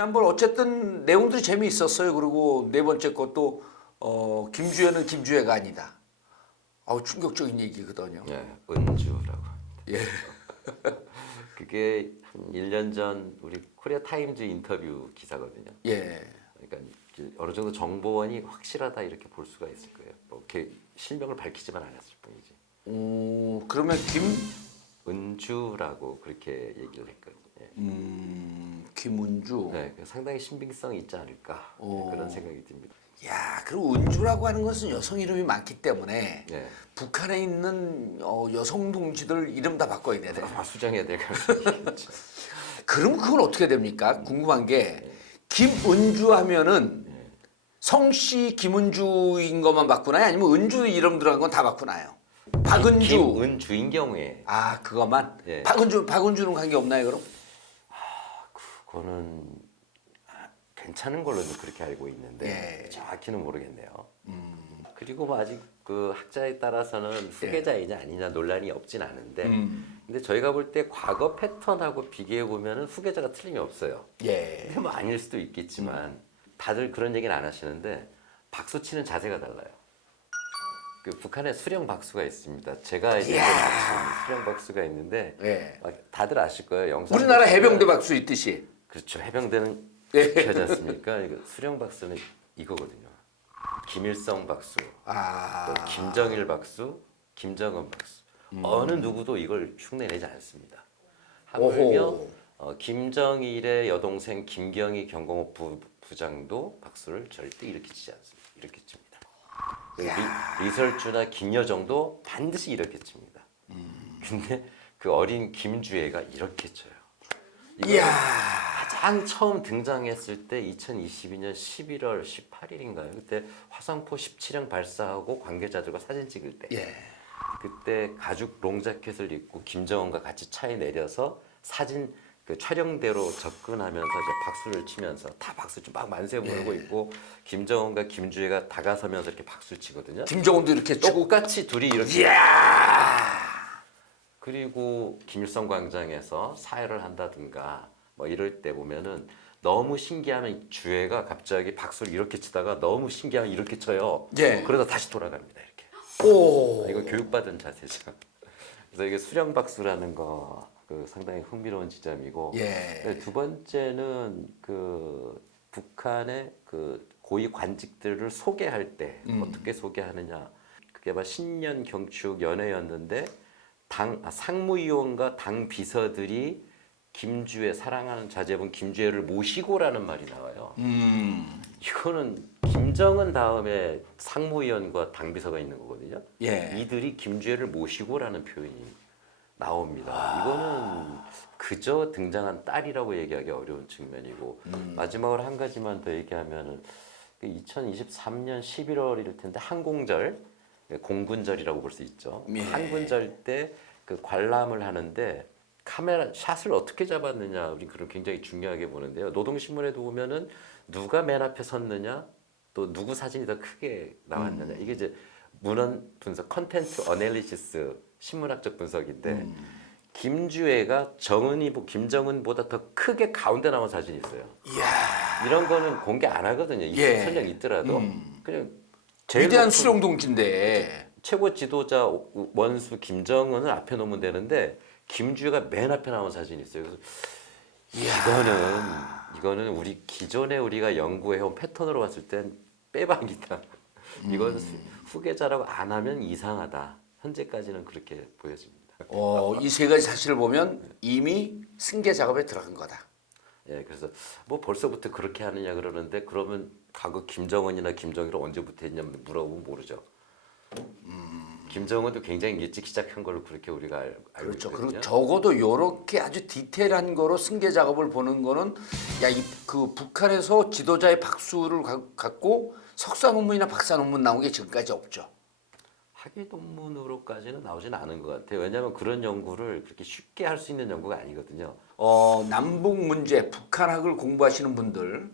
지난번 어쨌든 내용들이 재미있었어요. 그리고 네 번째 것도 김주혜는 김주혜가 아니다. 아우 충격적인 얘기거든요. 예, 은주라고. 예. 그게 한 1년 전 우리 코리아 타임즈 인터뷰 기사거든요. 예. 그러니까 어느 정도 정보원이 확실하다 이렇게 볼 수가 있을 거예요. 뭐 이렇게 실명을 밝히지만 않았을 뿐이지. 그러면 은주라고 그렇게 얘기를 했거든요. 예. 김은주. 네, 상당히 신빙성이 있지 않을까 그런 생각이 듭니다. 야, 그리고 은주라고 하는 것은 여성 이름이 많기 때문에 네. 북한에 있는 여성 동지들 이름 다 바꿔야 되네. 수정해야 될 가능성이 있죠. 그럼 그건 어떻게 됩니까? 궁금한 게 김은주 하면은 성씨 김은주인 것만 바꾸나요? 아니면 은주 이름 들어간 건 다 바꾸나요? 박은주. 김은주인 경우에 아, 그것만? 예. 박은주는 관계 없나요, 그럼? 그거는 괜찮은 걸로는 그렇게 알고 있는데 예. 정확히는 모르겠네요. 그리고 뭐 아직 그 학자에 따라서는 후계자이냐 아니냐 논란이 없진 않은데 근데 저희가 볼 때 과거 패턴하고 비교해 보면은 후계자가 틀림이 없어요. 예. 근데 뭐 아닐 수도 있겠지만 다들 그런 얘기는 안 하시는데 박수 치는 자세가 달라요. 그 북한에 수령 박수가 있습니다. 제가 이제 수령 박수가 있는데 예. 막 다들 아실 거예요. 영상 우리나라 보시면. 해병대 박수 있듯이. 그렇죠. 해병대는 예. 이렇게 하지 않습니까? 이거 수령 박수는 이거거든요. 김일성 박수, 아. 또 김정일 박수, 김정은 박수. 어느 누구도 이걸 흉내내지 않습니다. 하물며 김정일의 여동생 김경희 경공업 부장도 박수를 절대 이렇게 치지 않습니다. 이렇게 칩니다. 리설주나 김여정도 반드시 이렇게 칩니다. 근데 그 어린 김주혜가 이렇게 쳐요. 이야. 가장 처음 등장했을 때 2022년 11월 18일인가요? 그때 화성포 17형 발사하고 관계자들과 사진 찍을 때 예. 그때 가죽 롱자켓을 입고 김정은과 같이 차에 내려서 사진 그 촬영대로 접근하면서 이제 박수를 치면서 다 박수 막 만세 부르고 있고 김정은과 김주혜가 다가서면서 이렇게 박수를 치거든요. 김정은도 이렇게 치고. 똑같이 둘이 이렇게 이야. 그리고 김일성 광장에서 사회를 한다든가 뭐 이럴 때 보면은 너무 신기하면 주혜가 갑자기 박수를 이렇게 치다가 너무 신기하면 이렇게 쳐요. 예. 그러다 다시 돌아갑니다. 이렇게. 오. 이거 교육받은 자세죠. 그래서 이게 수령 박수라는 거 그 상당히 흥미로운 지점이고 예. 두 번째는 그 북한의 그 고위 관직들을 소개할 때 어떻게 소개하느냐. 그게 아마 신년 경축 연회였는데 상무위원과 당 비서들이 김주혜 사랑하는 자제분 김주혜를 모시고라는 말이 나와요. 이거는 김정은 다음에 상무위원과 당 비서가 있는 거거든요. 예. 이들이 김주혜를 모시고라는 표현이 나옵니다. 이거는 그저 등장한 딸이라고 얘기하기 어려운 측면이고 마지막으로 한 가지만 더 얘기하면은 2023년 11월일 텐데 항공절, 공군절이라고 볼 수 있죠. 예. 항군절 때 그 관람을 하는데 카메라 샷을 어떻게 잡았느냐 우리 그런 굉장히 중요하게 보는데요. 노동신문에도 보면은 누가 맨 앞에 섰느냐 또 누구 사진이 더 크게 나왔느냐 이게 이제 문헌 분석 컨텐츠 어널리시스 신문학적 분석인데 김주혜가 김정은보다 더 크게 가운데 나온 사진이 있어요. 이야. 이런 거는 공개 안 하거든요. 예. 설령 있더라도 그냥 위대한 높은 수령동지인데. 최고 지도자 원수 김정은을 앞에 놓으면 되는데 김주혜가 맨 앞에 나온 사진이 있어요. 그래서 이거는 우리 기존에 우리가 연구해온 패턴으로 봤을 땐 빼박이다. 이건 후계자라고 안 하면 이상하다. 현재까지는 그렇게 보여집니다. 이 세 가지 사실을 보면 이미 승계 작업에 들어간 거다. 예, 그래서 뭐 벌써부터 그렇게 하느냐 그러는데 그러면 과거 김정은이나 김정일은 언제부터 했냐면 물어보면 모르죠. 김정은도 굉장히 일찍 시작한 걸로 그렇게 우리가 알고 그렇죠. 있거든요. 그리고 적어도 이렇게 아주 디테일한 거로 승계 작업을 보는 거는 그 북한에서 지도자의 박수를 갖고 석사 논문이나 박사 논문 나온 게 지금까지 없죠. 학위 논문으로까지는 나오진 않은 것 같아요. 왜냐하면 그런 연구를 그렇게 쉽게 할 수 있는 연구가 아니거든요. 남북 문제, 북한학을 공부하시는 분들,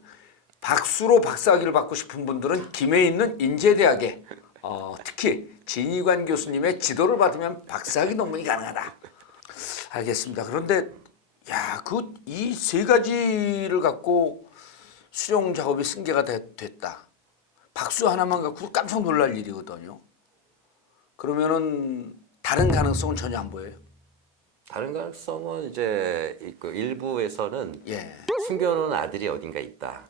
박수로 박사학위를 받고 싶은 분들은 김해에 있는 인제대학에 특히 진이관 교수님의 지도를 받으면 박사학위 논문이 가능하다. 알겠습니다. 그런데 이 세 가지를 갖고 수용 작업이 승계가 됐다. 박수 하나만 갖고 깜짝 놀랄 일이거든요. 그러면은 다른 가능성은 전혀 안 보여요. 다른 가능성은 이제 그 일부에서는 예. 숨겨놓은 아들이 어딘가 있다.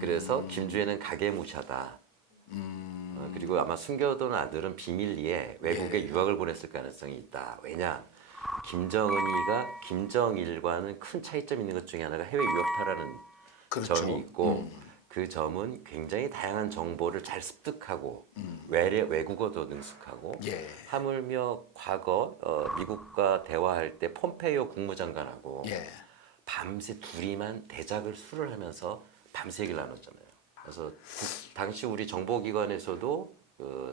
그래서 김주애는 가계무샤다. 그리고 아마 숨겨둔 아들은 비밀리에 외국에 유학을 보냈을 가능성이 있다. 왜냐? 김정은이가 김정일과는 큰 차이점 있는 것 중에 하나가 해외 유학파라는 그렇죠. 점이 있고 그 점은 굉장히 다양한 정보를 잘 습득하고 외국어도 능숙하고 예. 하물며 과거 미국과 대화할 때 폼페이오 국무장관하고 예. 밤새 둘이만 대작을 술을 하면서 밤새 얘기를 나눴잖아요. 그래서 당시 우리 정보기관에서도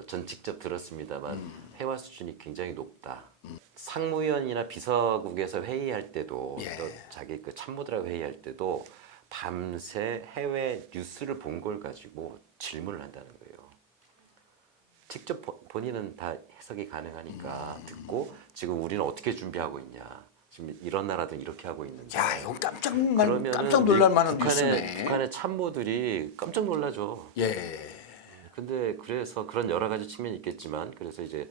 전 직접 들었습니다만 회화 수준이 굉장히 높다. 상무위원이나 비서국에서 회의할 때도 예. 또 자기 그 참모들하고 회의할 때도 밤새 해외 뉴스를 본 걸 가지고 질문을 한다는 거예요. 직접 본인은 다 해석이 가능하니까 듣고 지금 우리는 어떻게 준비하고 있냐. 지금 이런 나라든 이렇게 하고 있는데. 야, 이건 깜짝 그러면은 놀랄 만한 북한의 뉴스네. 북한의 참모들이 깜짝 놀라죠. 예. 근데 그래서 그런 여러 가지 측면이 있겠지만 그래서 이제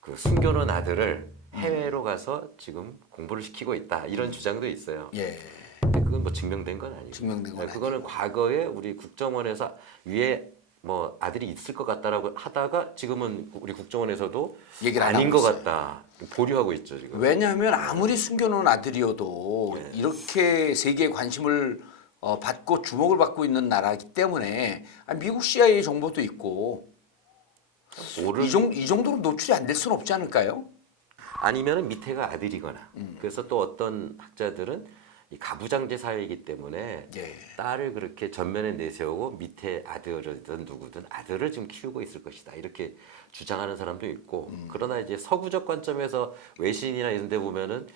그 숨겨놓은 아들을 해외로 가서 지금 공부를 시키고 있다 이런 주장도 있어요. 예. 근데 그건 뭐 증명된 건 아니고. 증명된 건 그거는 과거에 우리 국정원에서 위에 뭐 아들이 있을 것 같다라고 하다가 지금은 우리 국정원에서도 얘기를 안 아닌 하고 것 있어요. 같다 보류하고 있죠 지금. 왜냐하면 아무리 숨겨놓은 아들이어도 이렇게 세계의 관심을 받고 주목을 받고 있는 나라이기 때문에 미국 CIA 정보도 있고 이 정도로 노출이 안 될 수는 없지 않을까요? 아니면은 밑에가 아들이거나. 그래서 또 어떤 학자들은 이 가부장제 사회이기 때문에 예. 딸을 그렇게 전면에 내세우고 밑에 아들이든 누구든 아들을 지금 키우고 있을 것이다 이렇게 주장하는 사람도 있고 그러나 이제 서구적 관점에서 외신이나 이런 데 보면은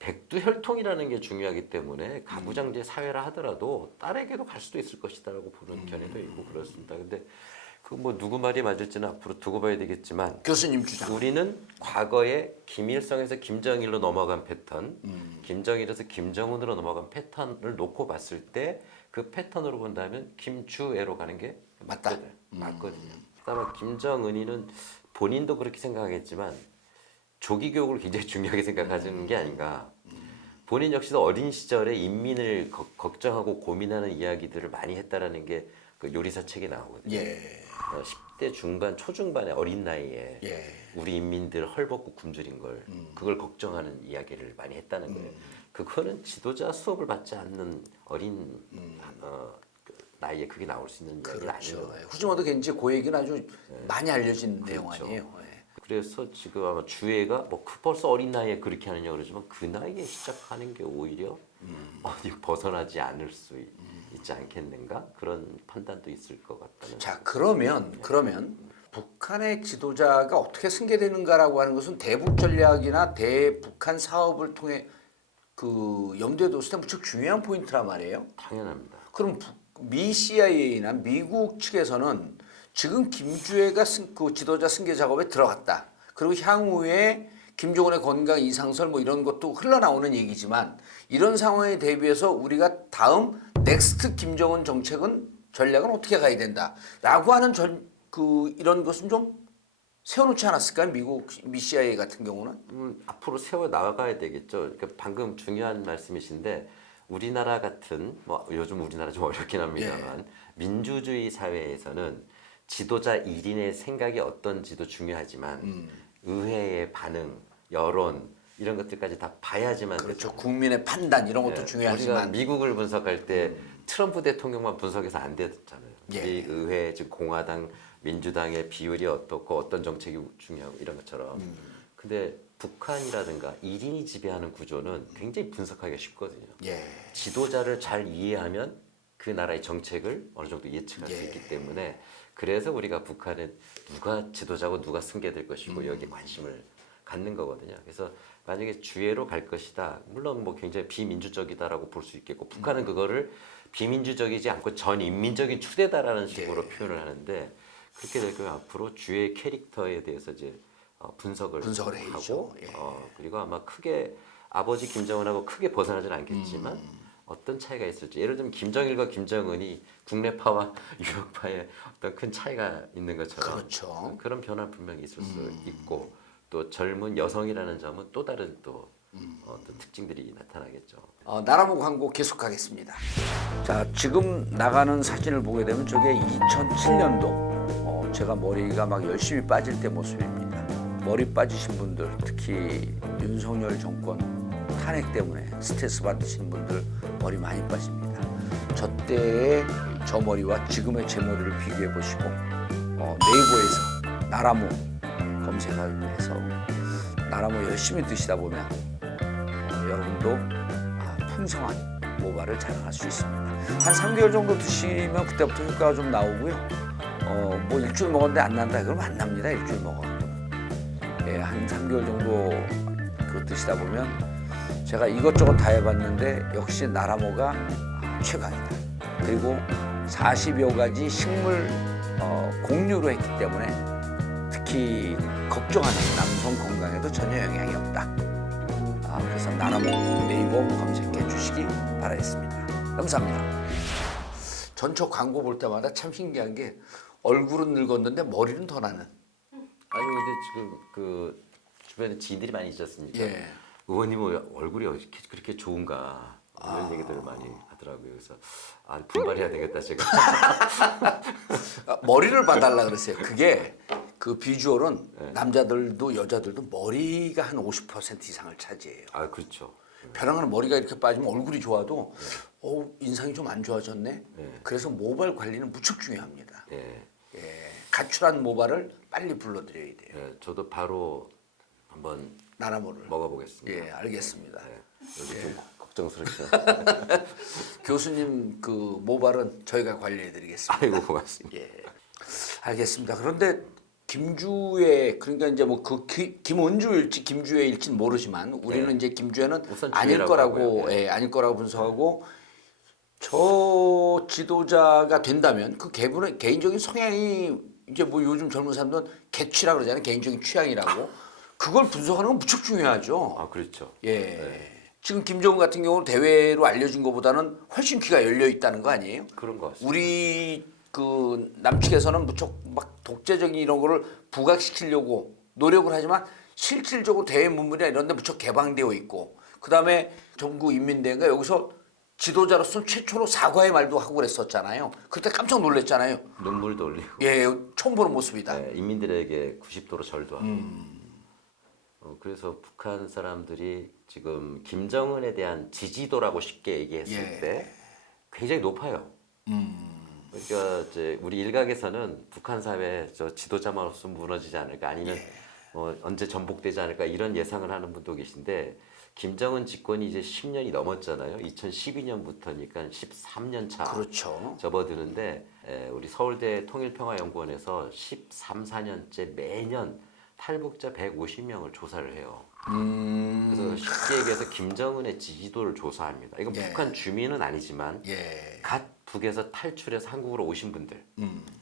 백두혈통이라는 게 중요하기 때문에 가부장제 사회라 하더라도 딸에게도 갈 수도 있을 것이다라고 보는 견해도 있고 그렇습니다. 근데 그 뭐 누구 말이 맞을지는 앞으로 두고 봐야 되겠지만 교수님 주장. 우리는 과거에 김일성에서 김정일로 넘어간 패턴, 김정일에서 김정은으로 넘어간 패턴을 놓고 봤을 때 그 패턴으로 본다면 김주애로 가는 게 맞다. 맞거든요. 그다음에 김정은이는 본인도 그렇게 생각하겠지만 조기 교육을 굉장히 중요하게 생각하시는 게 아닌가. 본인 역시도 어린 시절에 인민을 걱정하고 고민하는 이야기들을 많이 했다라는 게 그 요리사 책에 나오거든요. 예. 10대 중반, 초중반의 어린 나이에 예. 우리 인민들 헐벗고 굶주린 걸 그걸 걱정하는 이야기를 많이 했다는 거예요. 그거는 지도자 수업을 받지 않는 어린 그 나이에 그게 나올 수 있는 이야기는 그렇죠. 아니에요. 후지모도 겐지 그 얘기는 아주 많이 알려진 내용 그렇죠. 아니에요. 예. 그래서 지금 아마 주애가 뭐 벌써 어린 나이에 그렇게 하느냐 그러지만 그 나이에 시작하는 게 오히려 어디 벗어나지 않을 수 있지 않겠는가 그런 판단도 있을 것 같다는. 자, 그러면 북한의 지도자가 어떻게 승계되는가라고 하는 것은 대북 전략이나 대북한 사업을 통해 그 염두에 뒀을 때 무척 중요한 포인트란 말이에요. 당연합니다. 그럼 미 CIA나 미국 측에서는 지금 김주애가 그 지도자 승계 작업에 들어갔다. 그리고 향후에 김정은의 건강 이상설 뭐 이런 것도 흘러나오는 얘기지만 이런 상황에 대비해서 우리가 다음 넥스트 김정은 정책은 전략은 어떻게 가야 된다라고 하는 이런 것은 좀 세워놓지 않았을까요? 미 CIA 같은 경우는? 앞으로 세워 나가야 되겠죠. 그러니까 방금 중요한 말씀이신데 우리나라 같은 뭐 요즘 우리나라 좀 어렵긴 합니다만 민주주의 사회에서는 지도자 1인의 생각이 어떤지도 중요하지만 의회의 반응, 여론 이런 것들까지 다 봐야지만 그렇죠. 되잖아요. 국민의 판단 이런 것도 우리가 중요하지만 미국을 분석할 때 트럼프 대통령만 분석해서 안 됐잖아요. 예. 미 의회 즉 공화당, 민주당의 비율이 어떻고 어떤 정책이 중요하고 이런 것처럼. 근데 북한이라든가 1인이 지배하는 구조는 굉장히 분석하기가 쉽거든요. 예. 지도자를 잘 이해하면 그 나라의 정책을 어느 정도 예측할 수 있기 때문에 그래서 우리가 북한은 누가 지도자고 누가 승계될 것이고 여기에 관심을 갖는 거거든요. 그래서 만약에 주애로 갈 것이다. 물론 뭐 굉장히 비민주적이다라고 볼 수 있겠고 북한은 그거를 비민주적이지 않고 전인민적인 추대다라는 식으로 표현을 하는데 그렇게 될 거면 앞으로 주애 캐릭터에 대해서 이제 분석을 해야죠. 하고 그리고 아마 크게 아버지 김정은하고 크게 벗어나지는 않겠지만 어떤 차이가 있을지. 예를 들면 김정일과 김정은이 국내파와 유럽파의 어떤 큰 차이가 있는 것처럼 그렇죠. 그런 변화 분명히 있을 수 있고 또 젊은 여성이라는 점은 또 다른 또 어떤 특징들이 나타나겠죠. 나라모 광고 계속하겠습니다. 자, 지금 나가는 사진을 보게 되면 저게 2007년도 제가 머리가 막 열심히 빠질 때 모습입니다. 머리 빠지신 분들, 특히 윤석열 정권 탄핵 때문에 스트레스 받으시는 분들 머리 많이 빠집니다. 저 때의 저 머리와 지금의 제 머리를 비교해 보시고 네이버에서 나라모 검색해서 나라모 열심히 드시다 보면 여러분도 풍성한 모발을 자랑할 수 있습니다. 한 3개월 정도 드시면 그때부터 효과가 좀 나오고요. 뭐 일주일 먹었는데 안 난다 그러면 안 납니다. 일주일 먹어갖고는. 예, 한 3개월 정도 그거 드시다 보면 제가 이것저것 다 해봤는데 역시 나라모가 최강이다. 그리고 40여 가지 식물 공유로 했기 때문에 특히 걱정하는 남성 건강에도 전혀 영향이 없다. 그래서 나라모 네이버 검색해 주시기 바라겠습니다. 감사합니다. 전처 광고 볼 때마다 참 신기한 게 얼굴은 늙었는데 머리는 더 나는. 아니 근데 지금 그 주변에 지인들이 많이 있었으니까 예. 의원님은 얼굴이 어떻게 그렇게 좋은가 이런 얘기들을 많이 하더라고요. 그래서 분발해야 되겠다 제가. 머리를 봐달라 그랬어요. 그게 그 비주얼은 남자들도 여자들도 머리가 한 50% 이상을 차지해요. 그렇죠. 벼랑은 머리가 이렇게 빠지면 얼굴이 좋아도 인상이 좀 안 좋아졌네. 네. 그래서 모발 관리는 무척 중요합니다. 예. 예, 가출한 모발을 빨리 불러들여야 돼요. 예, 저도 바로 한번 나라모를. 먹어보겠습니다. 예, 알겠습니다. 예, 여기 좀 걱정스럽죠. 교수님 그 모발은 저희가 관리해드리겠습니다. 아이고 고맙습니다. 예, 알겠습니다. 그런데 김주애 그러니까 이제 뭐 그 김은주일지 김주애일지 모르지만 우리는 이제 김주애는 우선 아닐 주애라고 거라고 하고요. 아닐 거라고 분석하고 저 지도자가 된다면 그 개분의 개인적인 성향이 이제 뭐 요즘 젊은 사람들은 개취라 그러잖아요. 개인적인 취향이라고 그걸 분석하는 건 무척 중요하죠. 그렇죠. 예. 지금 김정은 같은 경우는 대외로 알려진 것보다는 훨씬 귀가 열려 있다는 거 아니에요? 그런 것 같습니다. 우리 그 남측에서는 무척 막 독재적인 이런 거를 부각시키려고 노력을 하지만 실질적으로 대외 문물이나 이런 데 무척 개방되어 있고 그다음에 정부인민대회가 여기서 지도자로서 최초로 사과의 말도 하고 그랬었잖아요. 그때 깜짝 놀랐잖아요. 눈물도 흘리고 예, 처음 보는 모습이다. 인민들에게 90도로 절도하고 그래서 북한 사람들이 지금 김정은에 대한 지지도라고 쉽게 얘기했을 예. 때 굉장히 높아요. 그러니까 이제 우리 일각에서는 북한 사회 저 지도자만 없으면 무너지지 않을까 아니면 언제 전복되지 않을까 이런 예상을 하는 분도 계신데 김정은 집권이 이제 10년이 넘었잖아요. 2012년부터니까 13년 차 그렇죠. 접어드는데 우리 서울대 통일평화연구원에서 13, 14년째 매년 탈북자 150명을 조사를 해요. 그래서 쉽게 얘기해서 김정은의 지지도를 조사합니다. 이건 예. 북한 주민은 아니지만 예. 갓 북에서 탈출해서 한국으로 오신 분들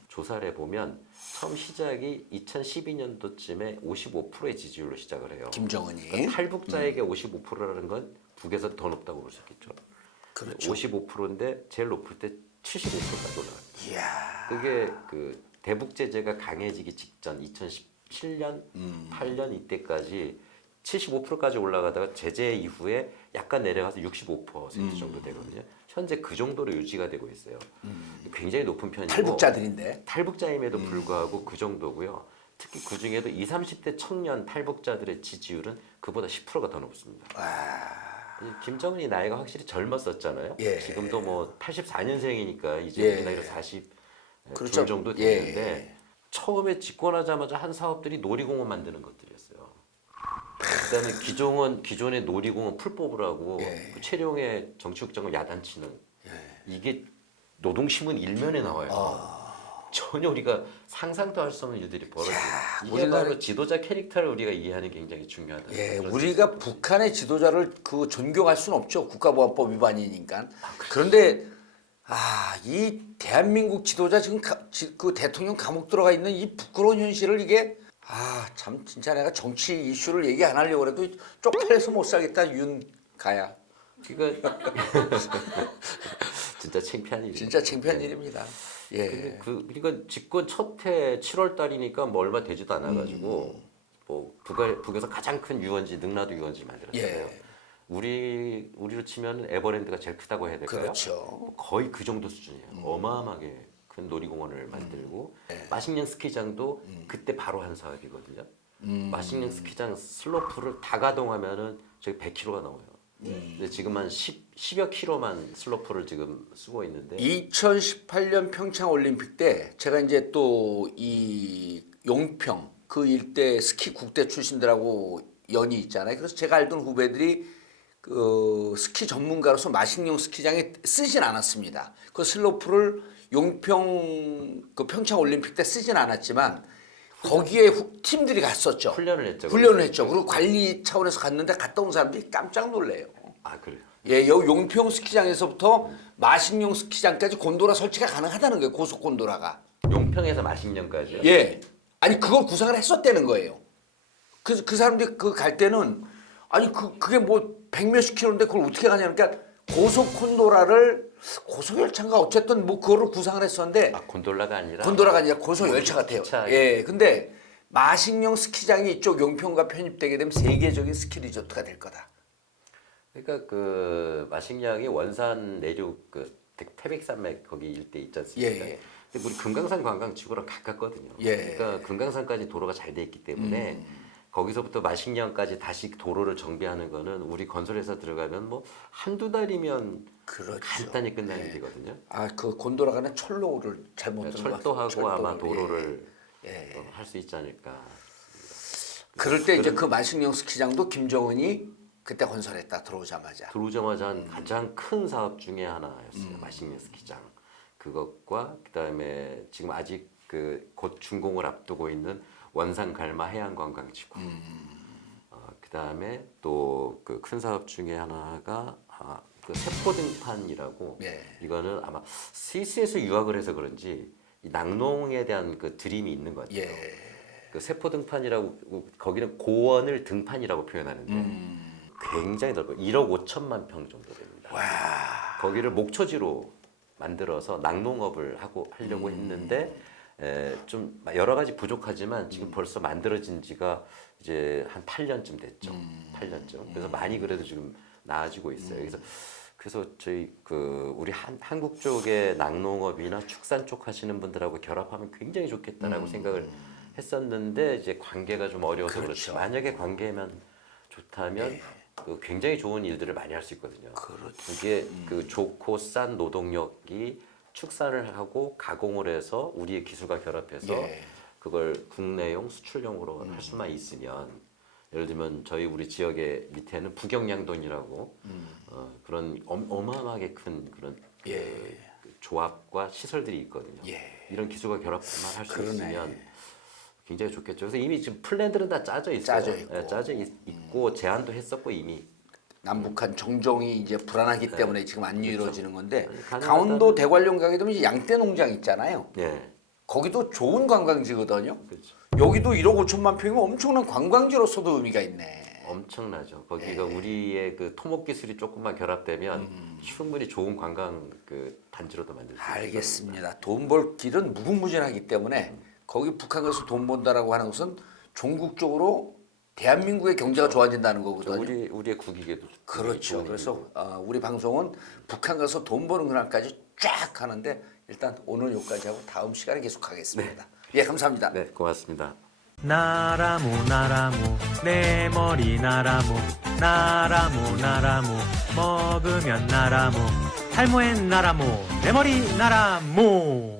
조사를 해보면 처음 시작이 2012년도쯤에 55%의 지지율로 시작을 해요. 김정은이. 그러니까 탈북자에게 55%라는 건 북에서 더 높다고 볼 수 있겠죠. 그렇죠. 55%인데 제일 높을 때 75%까지 올라갑니다. 이야. 그게 그 대북 제재가 강해지기 직전 2017년, 8년 이때까지 75%까지 올라가다가 제재 이후에 약간 내려가서 65% 정도 되거든요. 현재 그 정도로 유지가 되고 있어요. 굉장히 높은 편이고 탈북자들인데. 탈북자임에도 불구하고 그 정도고요. 특히 그 중에도 20, 30대 청년 탈북자들의 지지율은 그보다 10%가 더 높습니다. 김정은이 나이가 확실히 젊었었잖아요. 예. 지금도 뭐 84년생이니까 이제 예. 우리 나이로 40 그렇죠. 정도 예. 되는데 처음에 집권하자마자 한 사업들이 놀이공원 만드는 것들이었어요. 그다음에 기존의 놀이공원 풀 뽑으라고 예. 그 최룡의 정치국장을 야단치는 이게 노동신문 일면에 나와요. 전혀 우리가 상상도 할 수 없는 일들이 벌어져요. 이게 우리나라- 바로 지도자 캐릭터를 우리가 이해하는 게 굉장히 중요하다. 예, 우리가 북한의 지도자를 그 존경할 수는 없죠. 국가보안법 위반이니까. 그런데 이 대한민국 지도자 지금 그 대통령 감옥 들어가 있는 이 부끄러운 현실을 이게 참 진짜 내가 정치 이슈를 얘기 안 하려고 해도 쪽팔려서 못 살겠다 윤가야. 그러니까 진짜 창피한 일이에요. 진짜 창피한 일입니다. 예. 근데 그러니까 집권 첫해 7월 달이니까 뭐 얼마 되지도 않아가지고 뭐 북에서 가장 큰 유원지 능라도 유원지 만들었어요. 예. 우리로 치면 에버랜드가 제일 크다고 해야 될까요? 그렇죠. 뭐 거의 그 정도 수준이에요. 어마어마하게 큰 놀이공원을 만들고 마식령 스키장도 그때 바로 한 사업이거든요. 마식령 스키장 슬로프를 다 가동하면은 저기 100km가 넘어요. 근데 지금 한 10여 킬로만 슬로프를 지금 쓰고 있는데 2018년 평창 올림픽 때 제가 이제 또 이 용평 그 일대 스키 국대 출신들하고 연이 있잖아요. 그래서 제가 알던 후배들이 그 스키 전문가로서 마식령 스키장에 쓰진 않았습니다. 그 슬로프를 용평 그 평창 올림픽 때 쓰진 않았지만 거기에 팀들이 갔었죠. 훈련을 했죠. 훈련을 했죠. 그리고 관리 차원에서 갔는데 갔다 온 사람들이 깜짝 놀래요. 아 그래요? 예, 여기 용평 스키장에서부터 마식령 스키장까지 곤도라 설치가 가능하다는 거예요. 고속 곤도라가. 용평에서 마식령까지요? 예. 아니 그걸 구상을 했었다는 거예요. 그 사람들이 그 갈 때는 아니 그게 뭐 100몇십 킬로인데 그걸 어떻게 가냐면 그러니까 고속 곤도라를 고속 열차인가 어쨌든 뭐 그거를 구상을 했었는데 아 곤돌라가 아니라 곤도라가 아니라 고속 열차 같아요. 기차. 예. 근데 마식령 스키장이 이쪽 용평과 편입되게 되면 세계적인 스키 리조트가 될 거다. 그러니까 그 마식령이 원산 내륙 그 태백산맥 거기 일대 있지 않습니까? 예. 근데 우리 금강산 관광지구랑 가깝거든요. 예. 그러니까 금강산까지 도로가 잘 돼 있기 때문에 거기서부터 마식령까지 다시 도로를 정비하는 거는 우리 건설회사 들어가면 뭐 한두 달이면 그렇죠. 간단히 끝나는 일이거든요. 아, 그 곤도라가는 철로를 잘못 들은 것 같아요. 철도하고 아마 철도를. 도로를 예. 할 수 있지 않을까. 그럴 때 이제 그 마식령 스키장도 김정은이 그때 건설했다 들어오자마자. 들어오자마자 한 가장 큰 사업 중에 하나였어요. 마식령 스키장. 그것과 그다음에 지금 아직 그 곧 준공을 앞두고 있는 원산 갈마 해양관광지구. 그다음에 또 그 큰 사업 중에 하나가 그 세포등판이라고 예. 이거는 아마 스위스에서 유학을 해서 그런지 이 낙농에 대한 그 드림이 있는 것 같아요. 예. 그 세포등판이라고 거기는 고원을 등판이라고 표현하는데 굉장히 넓어요. 1억 5천만 평 정도 됩니다. 와. 거기를 목초지로 만들어서 낙농업을 하려고 했는데 좀 여러 가지 부족하지만 지금 벌써 만들어진 지가 이제 한 8년쯤 됐죠. 8년쯤. 그래서 많이 그래도 지금 나아지고 있어요. 그래서 저희 그 우리 한국 쪽의 낙농업이나 축산 쪽 하시는 분들하고 결합하면 굉장히 좋겠다라고 생각을 했었는데 이제 관계가 좀 어려워서 그렇죠. 그렇지. 만약에 관계만 좋다면 그 굉장히 좋은 일들을 많이 할 수 있거든요. 그렇죠. 이게 그 좋고 싼 노동력이 축산을 하고 가공을 해서 우리의 기술과 결합해서 예. 그걸 국내용 수출용으로 할 수만 있으면 예를 들면 우리 지역의 밑에는 북영양돈이라고 그런 어마어마하게 큰 그런 그 조합과 시설들이 있거든요. 예. 이런 기술과 결합만 할 수 그러네. 있으면 굉장히 좋겠죠. 그래서 이미 지금 플랜들은 다 짜져 있어요. 짜져 있고. 예, 짜져 있고 제안도 했었고 이미. 남북한 정정이 이제 불안하기 때문에 지금 안 이루어지는 건데 가능하다면- 강원도 대관령 가게 되면 이제 양떼 농장 있잖아요. 예, 거기도 좋은 관광지거든요. 그렇죠. 여기도 1억 5천만 평이면 엄청난 관광지로서도 의미가 있네. 엄청나죠. 거기가 우리의 그 토목 기술이 조금만 결합되면 충분히 좋은 관광 그 단지로도 만들 수 있어요. 알겠습니다. 돈 벌 길은 무궁무진하기 때문에 거기 북한에서 돈 번다라고 하는 것은 종국적으로 대한민국의 경제가 좋아진다는 거거든요. 우리의 국익에도 그렇죠. 좋은 그래서 우리 방송은 북한 가서 돈 버는 그날까지 쫙 하는데 일단 오늘 여기까지 하고 다음 시간에 계속하겠습니다. 예, 감사합니다. 네, 고맙습니다. 나라무 나라무 내 머리 나라무 나라무 나라무 먹으면 나라무 탈모엔 나라무 내 머리 나라무